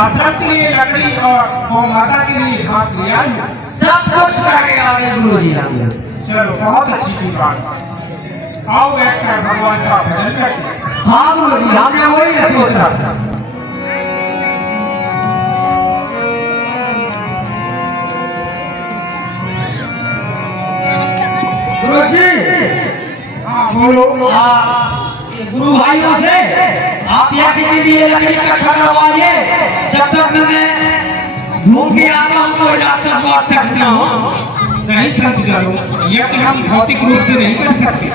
आश्रम के लिए लकड़ी और गौ माता के लिए घास ले आई हूँ। सब कुछ करके आ गए गुरुजी। चलो बहुत अच्छी की बात। आओ बैठकर भगवान का भजन करते हैं। हाँ गुरुजी, हमने वही सोच रहा था। गुरुजी, हाँ बोलो। गुरु भाइयों से आप यहाँ के लिए लकड़ी इकट्ठा करवाइए, जब तक मैं घूम के आता हूँ कोई राक्षस मार सकता हूँ। नहीं संत जनो, यज्ञ हम भौतिक रूप से नहीं कर सकते,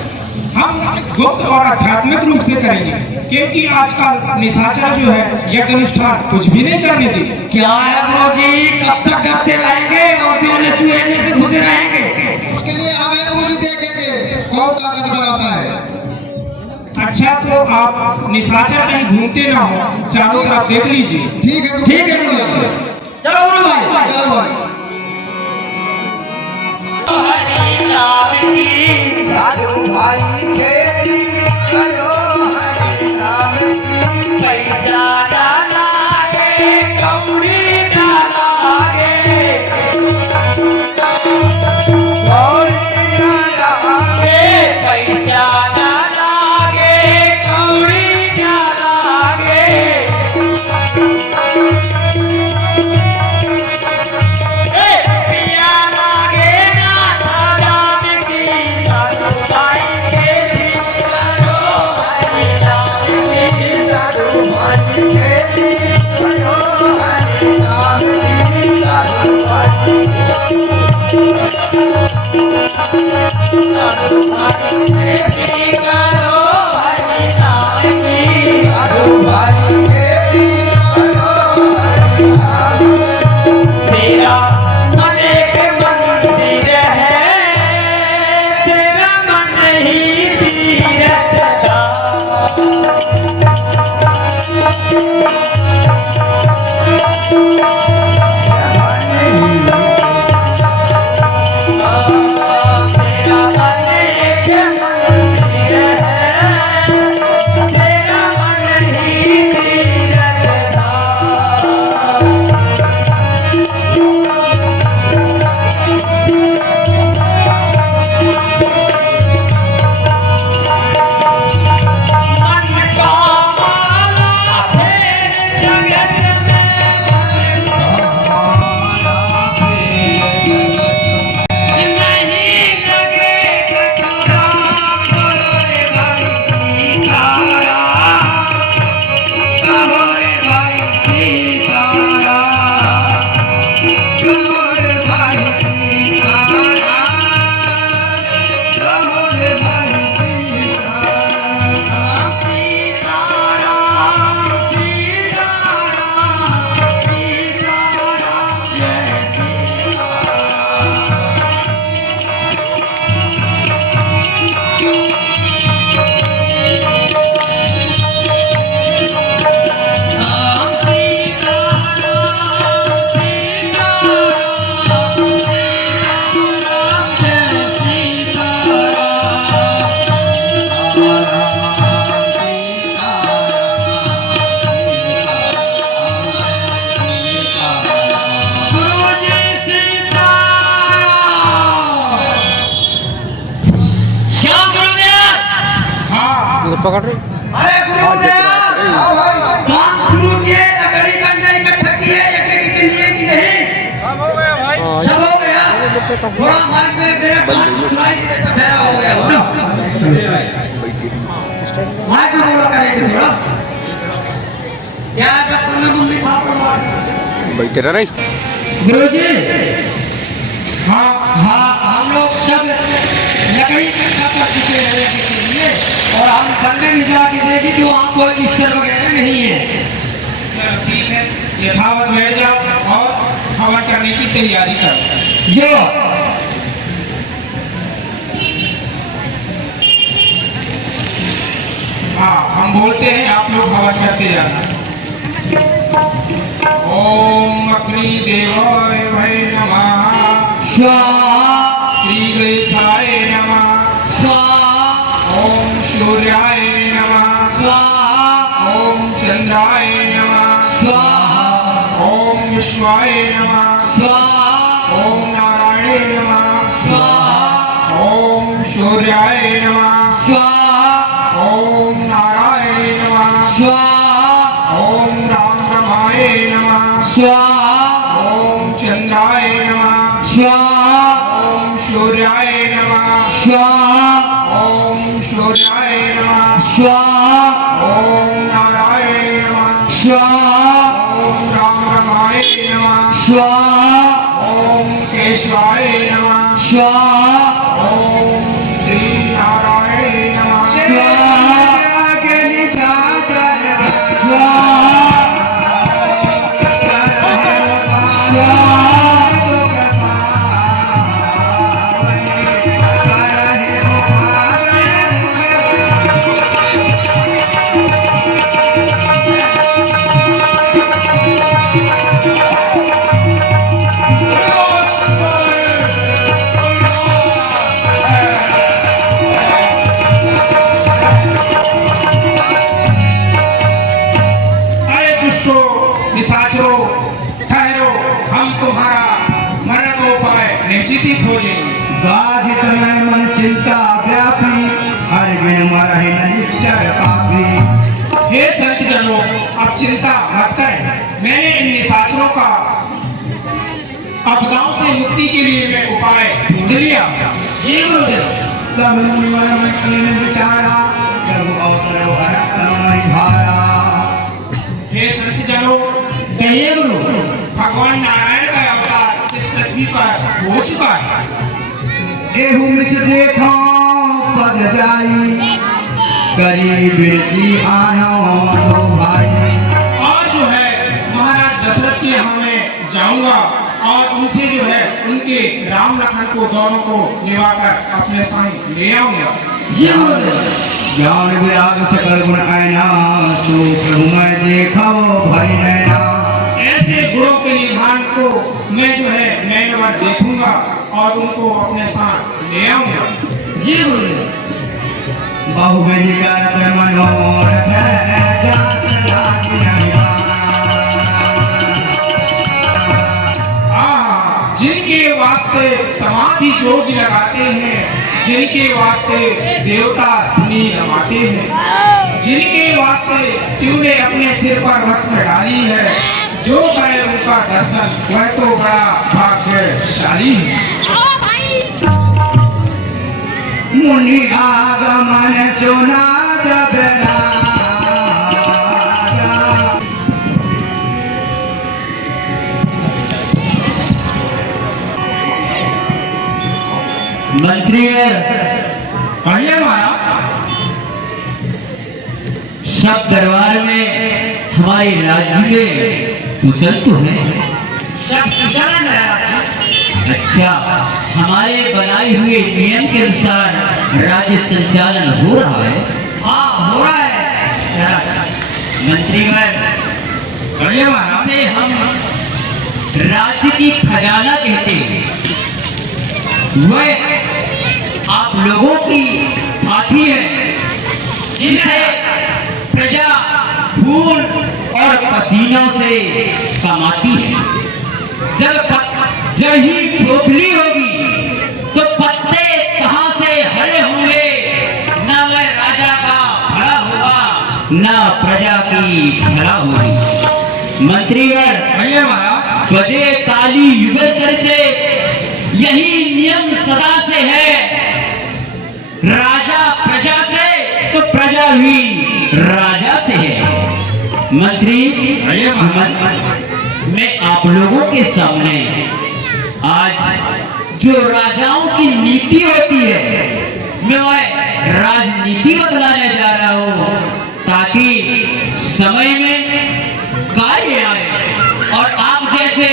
हम गुप्त और आध्यात्मिक रूप से करेंगे, क्योंकि आजकल निशाचर जो है यज्ञ अनुष्ठान कुछ भी नहीं करने देते। क्या है गुरुजी, कब तक करते रहेंगे और दिल में चूहे जैसे घुसे रहेंगे? उसके लिए हमें गुरुजी देखेंगे कौन ताकत बनाता है। अच्छा तो आप निशाचर कहीं घूमते ना हो, चारों तरफ देख लीजिए। ठीक है ठीक है गुरु। चलो गुरु भाई, चलो भाई। साधु भाई खेली करो हरि नाम की, पैसा ना लाए कौड़ी ना लागे, कौड़ी ना लागे, पैसा ना लागे, कौड़ी ना लागे। पिया लागे ना जान की, साधु भाई खेली करो हरि नाम की, साधु भाई खेली करो हरि नाम की, साधु भाई, साधु भाई खेली करो हरि नाम की, साधु भाई खेली करो हरि नाम की। तेरा मन एक मंदिर है, तेरा मन ही तीरथ का, तेरा मन एक मंदिर है, तेरा मन ही तीरथ का। मन का माला फेर जगत में, नहीं लगे कटोरा, कहो रे भाई सीतारा, कहो रे भाई सीतारा, कहो रे भाई सीतारा, कहो रे भाई सीतारा, सीताराम सीताराम सीताराम जय सीताराम, सीताराम सीताराम सीताराम जय गुरुजी सीताराम। क्या गुरुदेव? हाँ पकड़ रही अरे गुरुदेव, हाँ भाई। काम शुरू किए, लकड़ी कंडा इकट्ठा किए यज्ञ के लिए कि नहीं? सब हो गया भाई, सब हो गया। थोड़ा माइक में मेरा कान सुनाई नहीं देता, मेरा हो गया बोलो। माइक में बोला करेंगे थोड़ा। क्या बचपन में मम्मी पापा मार बैठे रह रही गुरुजी? हाँ हाँ, हम लोग सब लकड़ी इकट्ठा कर चुके हैं यज्ञ के लिए, और हम कंडे में जाके देखे कि वहाँ कोई ईश्वर वगैरह नहीं है। चलो ठीक है, यथावत बैठ जाओ और हवन करने की तैयारी करो। जो हाँ हम बोलते हैं, आप लोग हवन करते जाना। ओम अग्नि देवाय भै नमः, स्वाहा श्री गणेशाय नमः, स्वाहा ओम सूर्याय नमः, स्वाहा ओम चंद्राय नमः, स्वाहा विश्वाय नमः स्वाहा ओम नारायणे नमः स्वाहा ओम सूर्याय नमः स्वाहा ओम नारायणे नमः स्वाहा ओम राम रमाय नमः स्वाहा ओम चंद्राय नमः स्वाहा ओम सूर्याय नमः स्वाहा ओम सूर्याय नमः स्वाहा ओम नारायणे नमः स्वाहा ओम राम रमाय नमः स्वाहा ओम केशवाय नमः स्वाहा ओम श्री नारायणे नमः स्वाहा अरे दुष्टों निशाचरों ठहरो, हम तुम्हारा मरणोपाय निश्चित ही खोजेंगे। बाधित मैं मन चिंता व्यापी हर बिन मरहि न निश्चर पापी। हे संत जनों, अब चिंता मत करें। मैंने इन निशाचरों का आपदाओं से मुक्ति के लिए मैं उपाय ढूंढ लिया। जी गुरुदेव। तब मुनिवर मन कीन विचारा प्रभु अवसर हर भारा। हे संत जनों, कहिए गुरु। भगवान नारायण का अवतार इस पृथ्वी पर हो चुका है। एहू मिस देखो पद जाई करी बेटी आयो दो भाई। और जो है महाराज दशरथ के यहाँ मैं जाऊंगा और उनसे जो है उनके राम लखन को दोनों को निभाकर अपने संग ले आऊंगा। जी गुरुदेव। ज्ञान विराग सकल गुण आयना सो प्रभु मैं देखो भई नैना। ऐसे गुणों के निधान को मैं जो है नैनवर देखूंगा और उनको अपने साथ ले आऊंगा। जी गुरुदेव। बाहुबली करत मनोरथ जात लागी अभिमान। जिनके वास्ते समाधि जोग लगाते हैं, जिनके वास्ते देवता धुनी रमाते हैं, जिनके वास्ते शिव ने अपने सिर पर भस्म डाली है, जो करे उनका दर्शन वह तो बड़ा भाग्यशाली है। मुनि आगमन चुना जब राजा। मंत्री कहिए महाराज। सब दरबार में हमारे राज्य में कुशल तो है। सब कुशल है महाराज। अच्छा, हमारे बनाए हुए नियम के अनुसार राज्य संचालन हो रहा है। हाँ, हो रहा है मंत्रीगण। कहिए महाराज। इसे हम राज्य की खजाना कहते हैं। वह आप लोगों की थाती है जिसे प्रजा खून और पसीनों से कमाती है। जब ही खोखली होगी तो पत्ते कहां से हरे होंगे। न वह राजा का भला होगा न प्रजा की भला होगी। मंत्रीगण, कहिए महाराज। बजे ताली युगल कर से यही नियम सदा से है। राजा प्रजा से तो प्रजा भी राजा से है। मंत्री, मैं आप लोगों के सामने आज जो राजाओं की नीति होती है मैं वह राजनीति बदलाने जा रहा हूँ, ताकि समय में कार्य आए और आप जैसे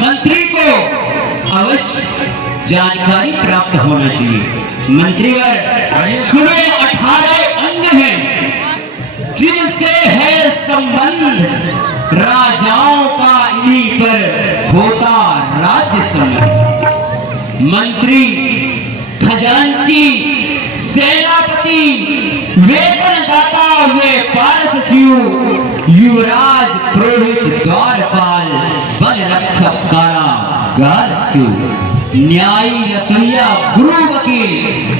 मंत्री को अवश्य जानकारी प्राप्त होना चाहिए। मंत्रीवर सुनो, 18 अंग हैं जिनसे है संबंध। राजाओं का इन्हीं पर होता राज्य संबंध। मंत्री, खजांची, सेनापति, वेतनदाता, वे पाल सचिव, युवराज, पुरोहित, द्वारपाल गारस्तु न्यायी रसोइया गुरु वकील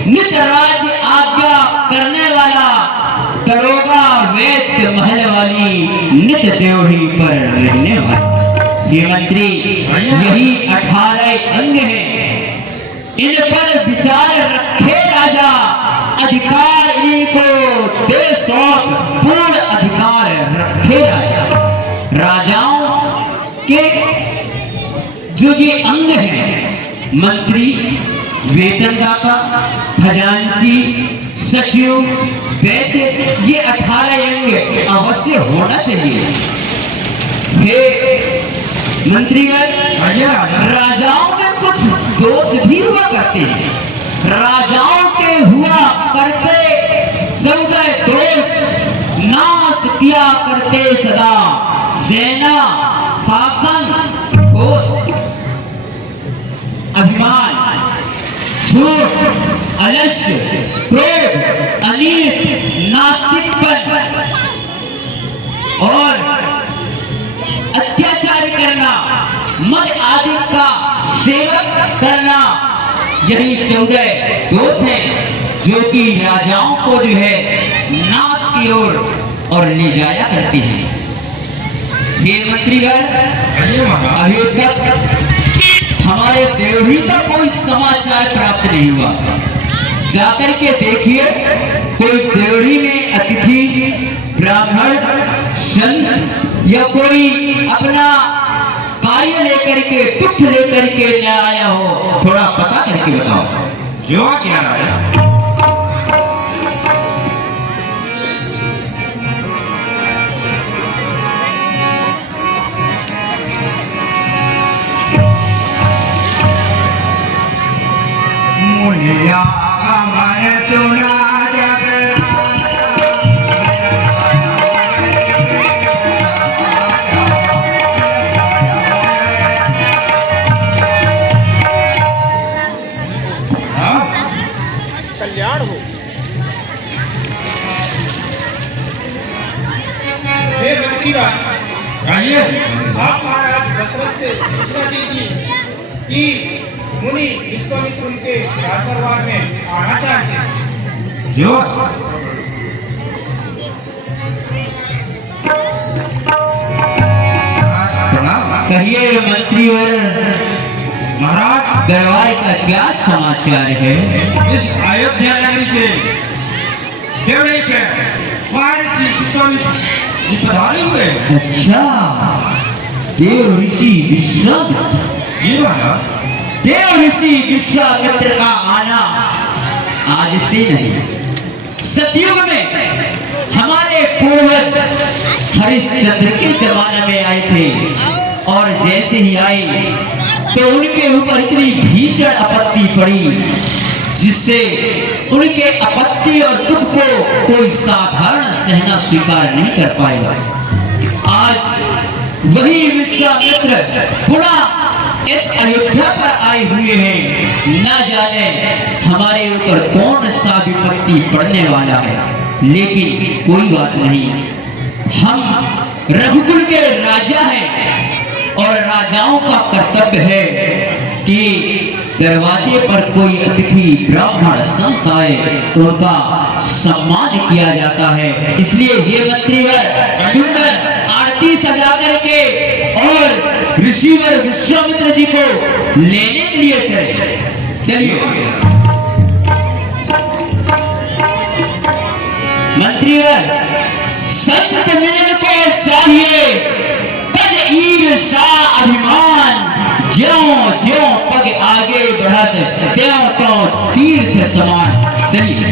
नित राज्य आज्ञा करने वाला दरोगा वैद्य महल वाली नित देवही पर रहने वाला। ये मंत्री यही 18 अंग हैं, इन पर विचार रखे राजा, अधिकार इनको दे सौंप, पूर्ण अधिकार रखे राजा। राजाओं के जो ये अंग हैं, मंत्री, वेतनदाता, खजांची, सचिव, वैद्य, ये 18 अंग अवश्य होना चाहिए। हे मंत्रीगण, राजाओं के कुछ दोष भी हुआ करते हैं। राजाओं के हुआ करते 14 दोष नाश किया करते सदा सेना, शासन, होश, अभिमान, झूठ, अलस्य, क्रोध, अनीत, नास्तिकपन और अत्याचार करना, मद आदि का सेवन करना, यही 14 दोष हैं जो कि राजाओं को जो है नाश की ओर और ले जाया करते हैं। ये मंत्रीगण, अभी तक हमारे देवही तक कोई समाचार प्राप्त नहीं हुआ। जाकर के देखिए, कोई देवही में अतिथि, ब्राह्मण, संत या कोई अपना कार्य लेकर के, दुख लेकर के न आया हो, थोड़ा पता करके बताओ। जो क्या राजा? मुनिया मन सुना जग कल्याण हो। हे मंत्रीगण, कहिए। आप महाराज दशरथ से सूचना दीजिए कि मुनि विश्वामित्र उनके राजदरबार में आना चाहते हैं। जो कहिए मंत्री और महाराज, दरबार का क्या समाचार है? इस अयोध्या नगरी के देवड़ी पे महर्षि विश्वामित्र जी पधारे हुए हैं। अच्छा, देव ऋषि विश्वामित्र। जी महाराज। देव ऋषि विश्वामित्र का आना आज से नहीं, सतयुग में हमारे पूर्वज हरिश्चंद्र के जमाने में आए थे, और जैसे ही आए तो उनके ऊपर इतनी भीषण आपत्ति पड़ी जिससे उनके आपत्ति और दुख को कोई साधारण सहना स्वीकार नहीं कर पाएगा। आज वही विश्वामित्र पुनः इस अयोध्या पर आए हुए हैं। न जाने हमारे ऊपर कौन सा विपत्ति पड़ने वाला है, लेकिन कोई बात नहीं, हम रघुकुल के राजा हैं और राजाओं का कर्तव्य है कि दरवाजे पर कोई अतिथि, ब्राह्मण, संत आए तो उनका सम्मान किया जाता है। इसलिए ये मंत्रीवर सुंदर आरती सजा करके और ऋषिवर विश्वामित्र जी को लेने के लिए चले। चलिए मंत्रीवर, संत मिलन को चाहिए तज ईर्षा अभिमान, ज्यों ज्यों पग आगे बढ़त त्यों त्यों तीर्थ समान। चलिए।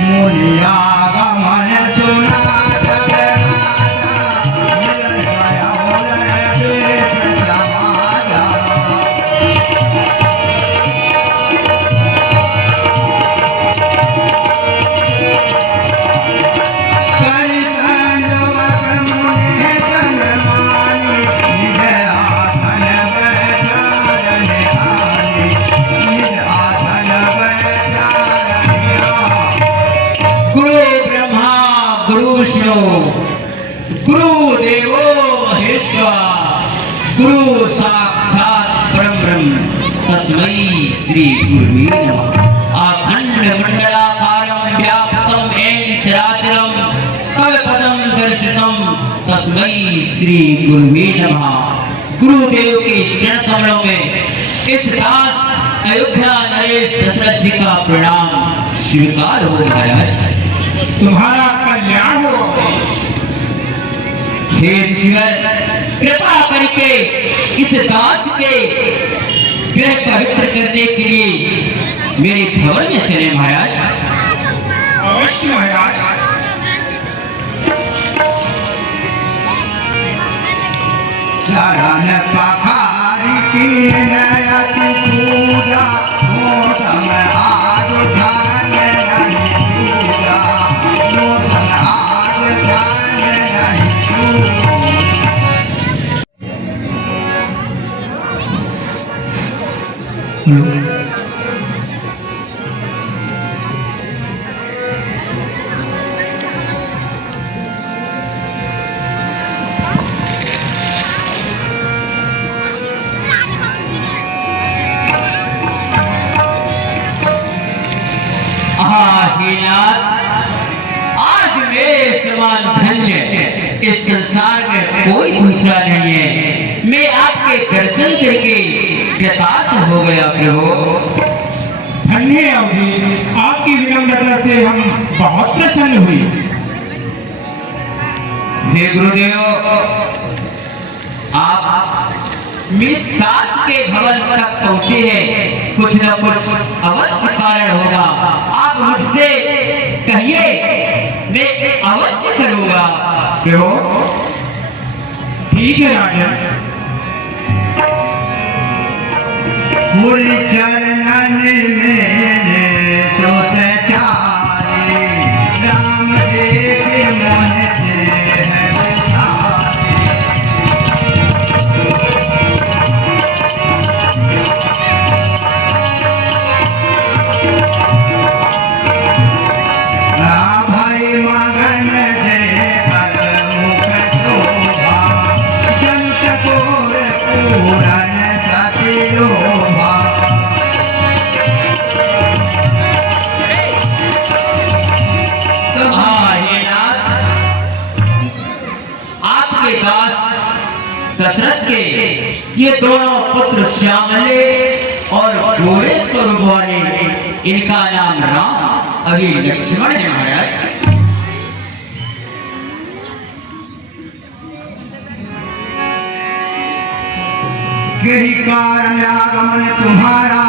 मुनिया मन सुना जग राजा, समाजा। तस्मै श्री गुरुवे नमः। अखंड मंडलाकारं व्याप्तं येन चराचरं तव पदं दर्शितं तस्मै श्री गुरुवे नमः। गुरुदेव के चरण कमलों में इस दास अयोध्या नरेश दशरथ जी का प्रणाम स्वीकार हो महाराज। तुम्हारा कल्याण हो अवधेश। हे ऋषिवर, कृपा करके इस दास के गृह पवित्र करने के लिए मेरे भवन में चले महाराज। अवश्य महाराज। चरण पखारी की नयति पूजा मौसम आज ध्यान नहीं पूजा मौसम आज ध्यान नहीं हे नाथ, आज मेरे समान धन्य इस संसार में कोई दूसरा नहीं है। मैं आपके दर्शन करके कृतार्थ हो गया प्रभु। धन्य अवधेश, आपकी विनम्रता से हम बहुत प्रसन्न हुए। हे गुरुदेव, आप मिस दास के भवन तक पहुंचे हैं, कुछ न कुछ अवश्य कारण होगा। आप मुझसे कहिए, मैं अवश्य करूंगा प्रभु। ठीक है राजन। फूल चरणन मेरे सोत चारे राम देव मोह दे है सारे। भाई मगन दे पद मुख शोभा जन चकोर पूरन सती लोभा। हे नाथ, आपके दास दशरथ के ये दोनों पुत्र श्यामले और गोरे स्वरूप वाले, इनका नाम राम अभी लक्ष्मण है महाराज। यही कारण आगमन तुम्हारा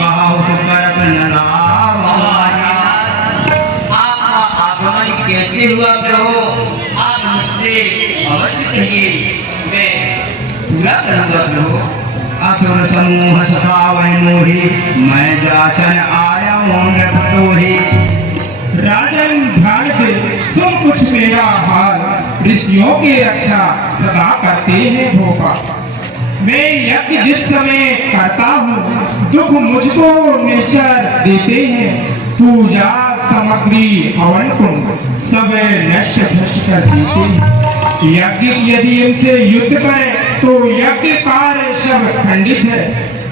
कहा करत न लाभ हमारा। आपका आगमन कैसे हुआ प्रभु? आप मुझसे अवश्य कहिए, मैं पूरा करूंगा प्रभु। असुर समूह सतावै मोहि मैं जाचन आया हूँ नृपतोहि। राजन ध्यान दे, सुन कुछ मेरा हाल। ऋषियों की रक्षा सदा करते हैं भोपा। मैं यज्ञ जिस समय करता हूँ, दुख मुझको निश्चर देते हैं। पूजा सामग्री हवन कुंड सब नष्ट भ्रष्ट कर देते हैं। यज्ञ यदि इनसे युद्ध करें तो यज्ञ कार्य सब खंडित है।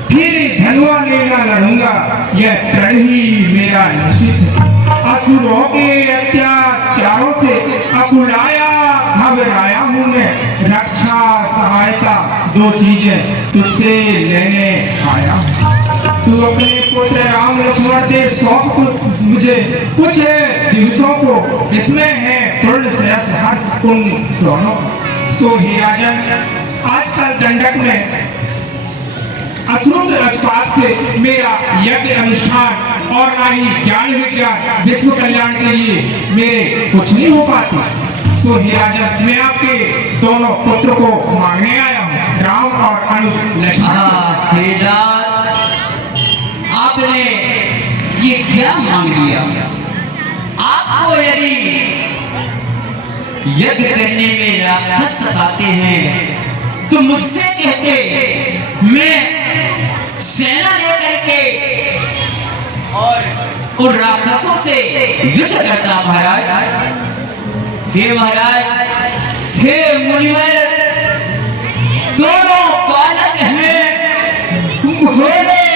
फिर धनुआ लेना लड़ूंगा, यह प्रण ही मेरा निश्चित है। असुरों के अत्याचारों से अकुलाया घबराया हूँ मैं। रक्षा सहायता दो चीजें तुझसे लेने आया हूँ। तू अपने पुत्र राम लक्ष्मण के सौंप मुझे कुछ दिवसों को। इसमें है पूर्ण श्रेयस हर्ष पुण्य दोनों। सो ही राजन, आजकल दंडक में असुर अजपात से मेरा यज्ञ अनुष्ठान और ना ही ज्ञान विज्ञान विश्व कल्याण के लिए मेरे कुछ नहीं हो पाती। सो ही राजन, मैं आपके दोनों पुत्र को मांगने आया हूँ, राम और अनुज लक्ष्मण। हे नाथ, आपने ये क्या मांग लिया? आपको यदि यज्ञ करने में राक्षस सताते हैं तो मुझसे कहते, मैं सेना लेकर के और उन राक्षसों से युद्ध करता महाराज। हे महाराज, हे मुनिवर, दोनों बालक हैं, भोले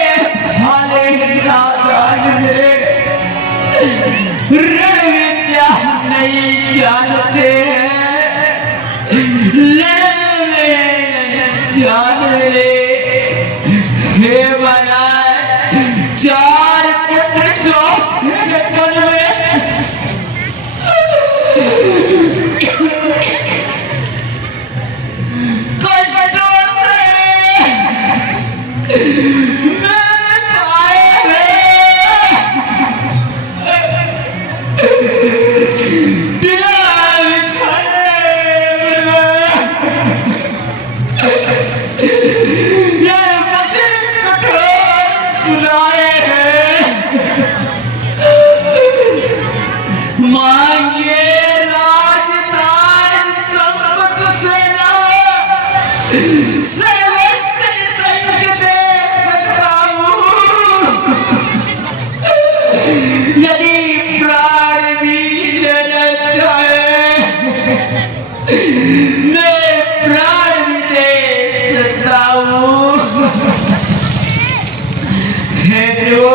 जानते हैं, लेने में जान ले। हे महाराज, 4 पुत्र चौथे कल में कष्टों से मैंने पाए हैं। बिना बिछाए ये मुझे कठोर सुनाए हैं। मांगे राजदार संपत सेना से वस्त्र संग दे सकता हूँ। यदि प्राण भी लेना चाहे मैं प्राण भी दे सकता हूँ। हे प्रभु,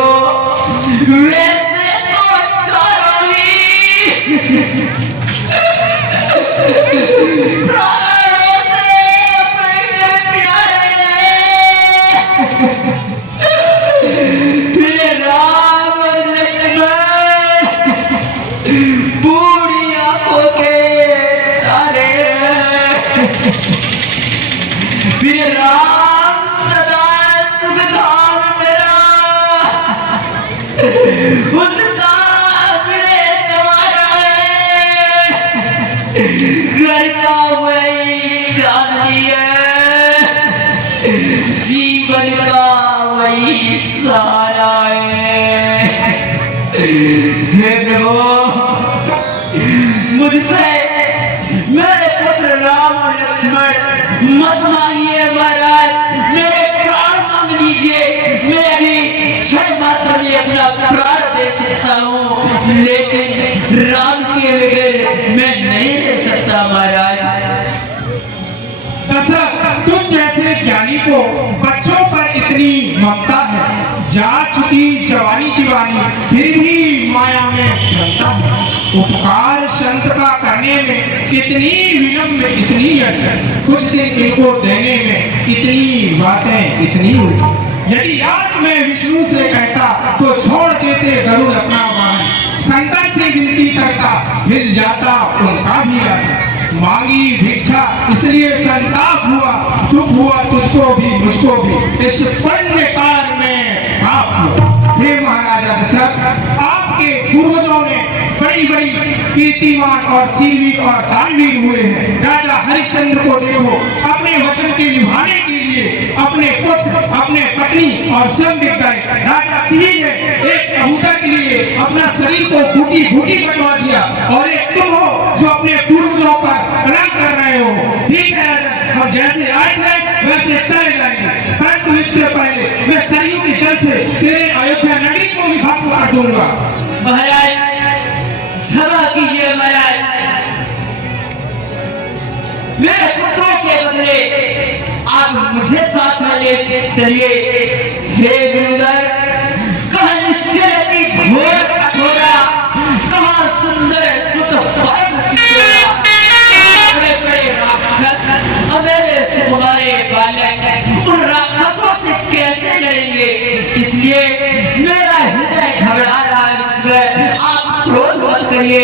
वैसे तो चारों ही प्राणों से मेरे प्यारे हैं। फिर राम और लक्ष्मण बूढ़ी आंखों के तारे हैं। फिर राम सदा सुखधाम मेरा, उसका मेरे द्वारा है। घर का वही चांदी है, जीवन का वही सहारा है। हे प्रभु, मुझसे मेरे पुत्र राम और लक्ष्मण मत मांगिए महाराज, मेरे प्राण मांग लीजिए। मैं अभी क्षण मात्र में अपना प्राण दे सकता हूँ, लेकिन राम के बगैर मैं नहीं दे सकता महाराज। दशरथ, तुम जैसे ज्ञानी को बच्चों पर इतनी ममता है। जा चुकी जवानी दीवानी, फिर भी माया में रमता है। उपकार संत का करने में इतनी विलंब, इतनी अड़चन, कुछ दिन इनको देने में इतनी बातें, इतनी उलझन। यदि आज मैं विष्णु से कहता तो छोड़ देते गरुड़ अपना वाहन। शंकर से विनती करता हिल जाता उनका भी आसन। मांगी भिक्षा इसलिए संताप हुआ, दुख हुआ तुझको भी मुझको भी, इस पुण्य कार में पाप हुआ। हे महाराजा दशरथ, आपके पूर्वजों ने बड़ी बड़ी कीर्तिमान और शीलवीर और दानवीर हुए हैं। राजा हरिश्चंद्र को देखो, अपने वचन के निभाने के लिए अपने पुत्र, अपने पत्नी और सब मिट गए। राजा सिंह ने एक कबूतर के लिए अपना शरीर को फूटी फूटी कटवा दिया, और एक तुम हो जो अपने पूर्वजों पर कलंक कर रहे हो। ठीक है राजा, हम जैसे आए थे वैसे चले जाएंगे, परंतु इससे पहले मैं सरयू के जल से तेरे अयोध्या नगरी को भी भस्म कर दूंगा। महाराज क्षमा कीजिए महाराज, मेरे पुत्रों के बदले आप मुझे साथ में ले चलिए। हे गुरुदर, कहाँ निश्चय की घोर कठोरा, कहाँ सुंदर सुत बड़े बड़े राक्षस, मेरे सुकुमारे बालक उन राक्षसों से कैसे लड़ेंगे? इसलिए मेरा हृदय घबरा रहा है। आप क्रोध मत करिए,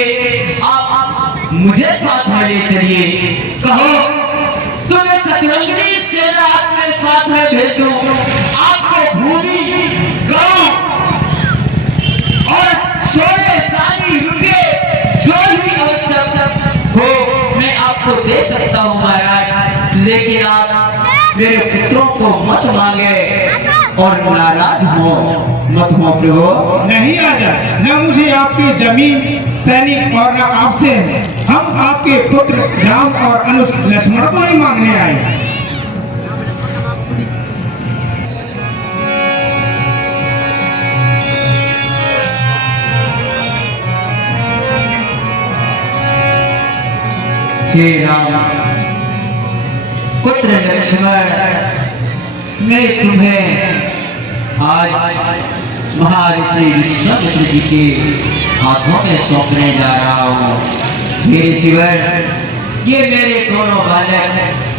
आप मुझे साथ में ले चलिए। कहो तो मैं चतुरंगिनी सेना आपके साथ में भेज दूं। आपको भूमि, गांव और सोने चांदी रुपये जो भी आवश्यक हो मैं आपको दे सकता हूं महाराज, लेकिन आप मेरे पुत्रों को मत मांगे और नाराज मत हो प्रभु। नहीं राजा, न मुझे आपके जमीन, सैनिक और न आपसे है। हम आपके पुत्र राम और अनुज लक्ष्मण को ही मांगने आए। हे राम पुत्र लक्ष्मण, मैं तुम्हें आज महर्षि विश्वामित्र जी के हाथों में सौंपने जा रहा हूँ। हे ऋषिवर, ये मेरे दोनों बालक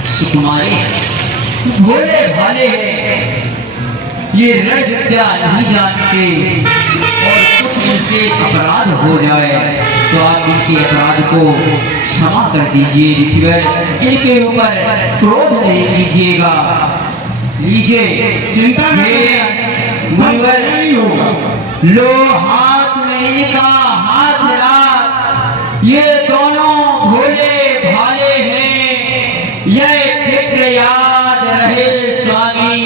सुकुमारे हैं, भोले भाले हैं, ये रण विद्या नहीं जानते और कुछ इनसे अपराध हो जाए तो आप इनके अपराध को क्षमा कर दीजिए ऋषिवर, इनके ऊपर क्रोध नहीं कीजिएगा। लीजिए चिंता न ये करें, सब मुनिवर, नहीं होगा। लो हाथ में इनका हाथ ला, ये दोनों भोले भाले हैं, यह फिक्र याद रहे स्वामी,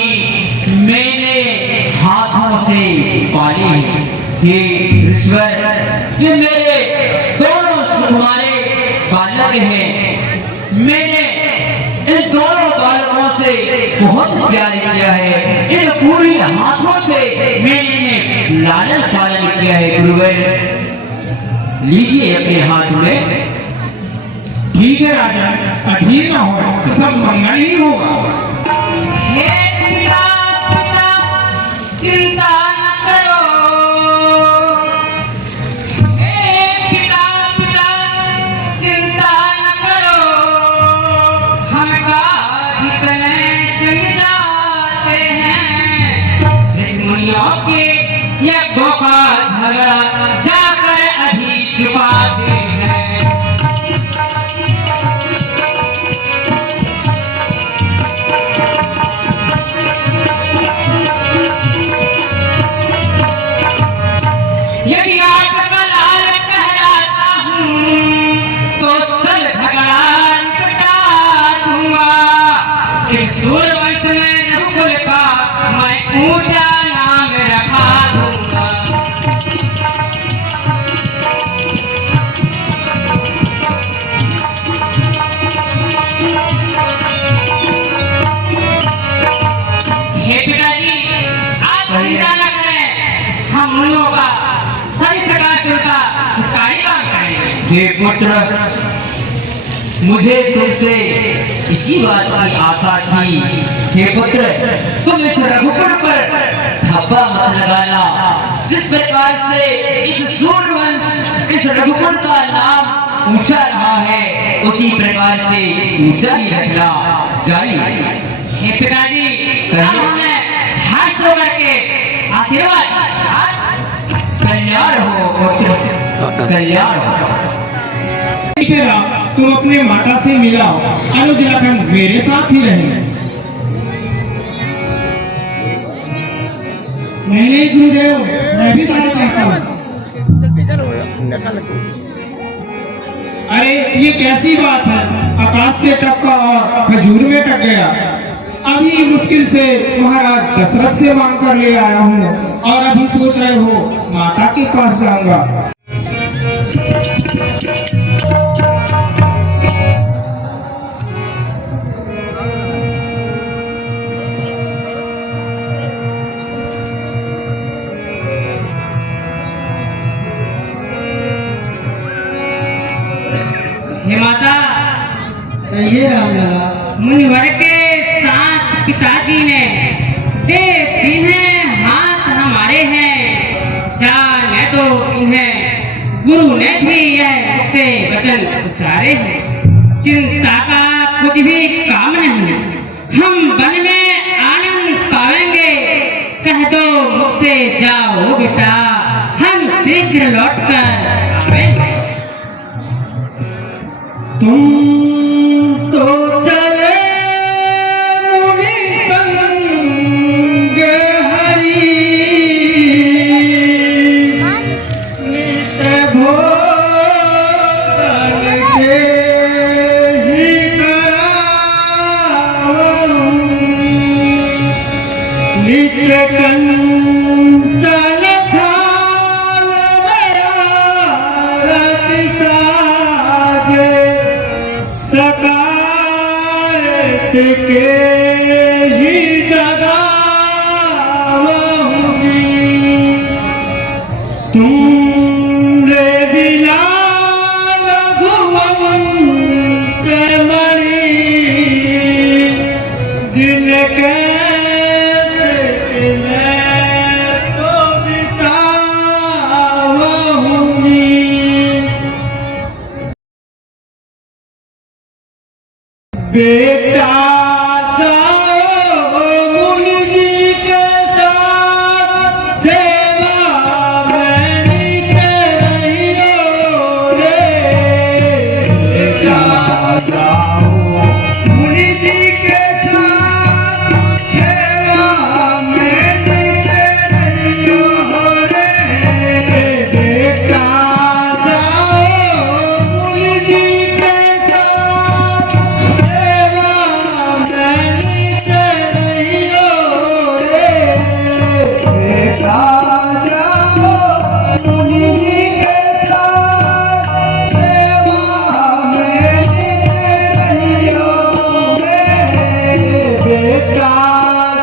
मैंने हाथों से पाले हैं। हे ईश्वर, ये मेरे दोनों सुकुमारे बालक हैं, मैंने इन दोनों बालकों से बहुत प्यार किया है, इन पूरी हाथों से मैंने इन्हें लालन पालन किया है। गुरुवर, लीजिए अपने हाथ में। ठीक है राजा, अधीर न हो, सब मंगल ही होगा। हे पिता पिता चिंता न करो, हे पिता पिता चिंता न करो, हम गाधिकने सुन जाते हैं, ऋषि मुनियों के यज्ञों का झगड़ा जाकर अभी चुकाते हैं। यदि आपका लाल कहलाता हूँ तो सब झगड़ा निपटा दूंगा। इस सूर्यवंश में रघुकुल का मैं ऊंचा नाम रखा दूंगा। हे पिताजी, आप चिंता न करें, हम मुनियों का सभी प्रकार से उनका हितकारी काम करेंगे। हे पुत्र, मुझे तुमसे इसी बात की आशा थी। हे पुत्र, तुम इस रघुकुल पर धब्बा मत लगाना। जिस प्रकार से इस सूर्यवंश, इस रघुकुल का नाम ऊंचा रहा है, उसी प्रकार से ऊंचा ही रखना। जाइए। हे पिताजी, कहिए। अब हमें हर्ष होकर के आशीर्वाद। कल्याण हो पुत्र, कल्याण हो। ठीक है राम, तुम अपने माता से मिलाओ, अनुज लखन मेरे साथ ही रहे। नहीं गुरुदेव, मैं भी तुम्हें चाहता हूँ। अरे ये कैसी बात है, आकाश से टपका और खजूर में टक गया। अभी मुश्किल से महाराज दशरथ से मांग कर ले आया हूँ और अभी सोच रहे हो माता के पास जाऊंगा। हे माता, सही रामलला। मुनिवर के साथ पिताजी ने दे इन्हें हाथ हमारे हैं, जाने तो इन्हें गुरु ने भी यह मुख से वचन उच्चारे हैं। चिंता का कुछ भी काम नहीं, हम वन में आनंद पावेंगे। कह दो मुख से जाओ बेटा, हम शीघ्र लौट कर आवेंगे। तुम तो चले मुनि संग हरि, नित भोजन के ही कराऊं, नित्य कंचन थाल में आरती साजे, सकार के ही जगाऊंगी। तुम रे बिलाल रघुवंश मणि, जिनके बेटा जाओ मुनि जी के साथ सेवा में नित रहियो रे। बेटा जाओ मुनि जी के साथ सेवा में नित रहियो रे। बेटा जाओ मुनि जी के साथ सेवा में नित रहियो रे। बेटा जाओ मुनि जी के साथ सेवा में नित रहियो रे। बेटा जाओ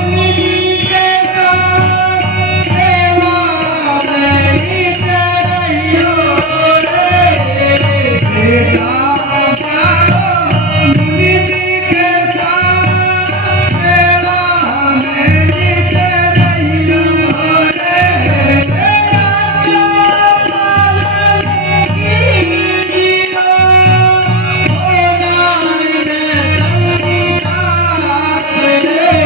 मुनि जी के साथ सेवा में नित रहियो रे। बेटा जाओ मुनि जी के साथ सेवा में नित रहियो रे। आज्ञा पालन कीजिए होना ये संताप रे।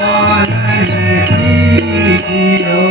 पालन कीजियो